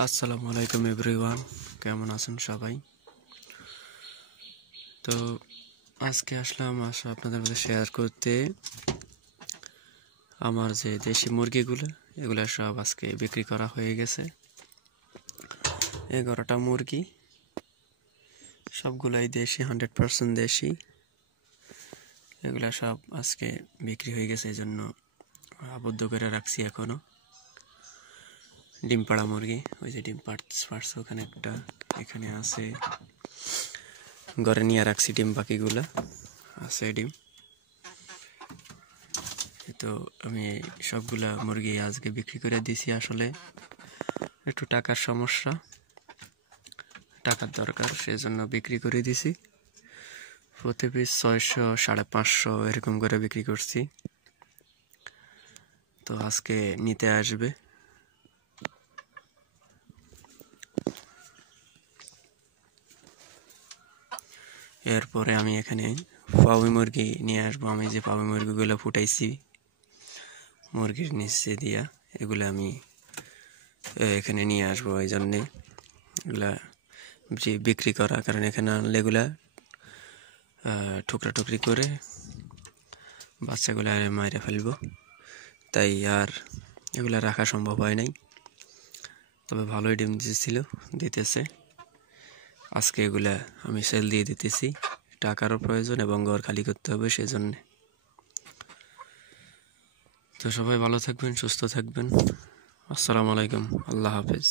আসসালামু আলাইকুম এভরিওয়ান, কেমন আছেন সবাই? তো আজকে আসলাম আপনাদের মধ্যে শেয়ার করতে আমার যে দেশি মুরগিগুলো, এগুলো সব আজকে বিক্রি করা হয়ে গেছে। 11টা মুরগি, সবগুলাই দেশি, 100% দেশি। এগুলা সব আজকে বিক্রি হয়ে গেছে, এই জন্য আবদ্ধ করে রাখছি। এখনো ডিম পাড়া মুরগি, ওই যে ডিম পাড়ছে ওখানে একটা, এখানে আছে, ঘরে নিয়ে রাখছি ডিম। বাকিগুলা আছে ডিম। তো আমি সবগুলা মুরগি আজকে বিক্রি করে দিছি। আসলে একটু টাকার সমস্যা, টাকার দরকার, সেজন্য বিক্রি করে দিছি। প্রতি পিস 600, 550 এরকম করে বিক্রি করছি। তো আজকে নিতে আসবে। এরপরে আমি এখানে পাউই মুরগি নিয়ে আসবো। আমি যে পাউই মুরগিগুলো ফুটাইছি মুরগির নিচে দিয়া, এগুলো আমি এখানে নিয়ে আসবো। এই জন্যে এগুলা বিক্রি করা, কারণ এখানে আনলে এগুলা টুকরা টুকরি করে বাচ্চাগুলো মাইরে ফেলবো, তাই আর এগুলা রাখা সম্ভব হয় নাই। তবে ভালোই ডিম দিতেছে। আজকে এগুলা আমি সেল দিয়ে দিতেছি। টাকারও প্রয়োজন এবং ঘর খালি করতে হবে, সেজন্যে। তো সবাই ভালো থাকবেন, সুস্থ থাকবেন। আসসালামু আলাইকুম, আল্লাহ হাফেজ।